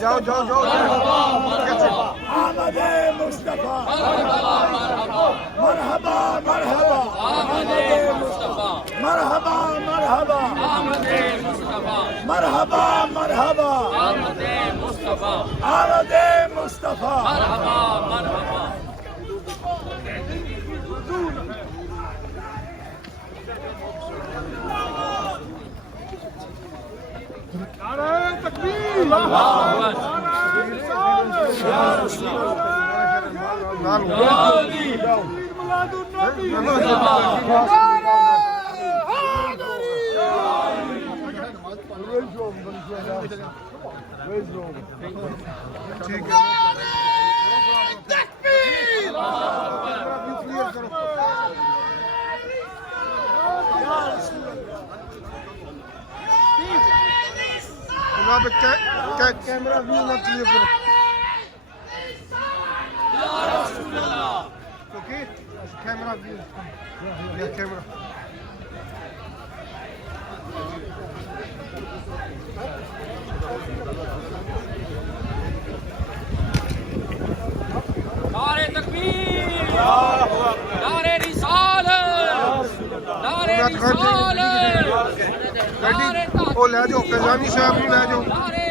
जाओ जाओ जाओ आमद मुस्तफा मरहबा मरहबा मरहबा मरहबा मरहबा मरहबा आमद मुस्तफा कैमरा भी ना क्लियर करो ओके कैमरा भी या कैमरा नारे तकबीर नारे रिसालत नारे रिसालत ओ ले जाओ फैजानी साहब ले जाओ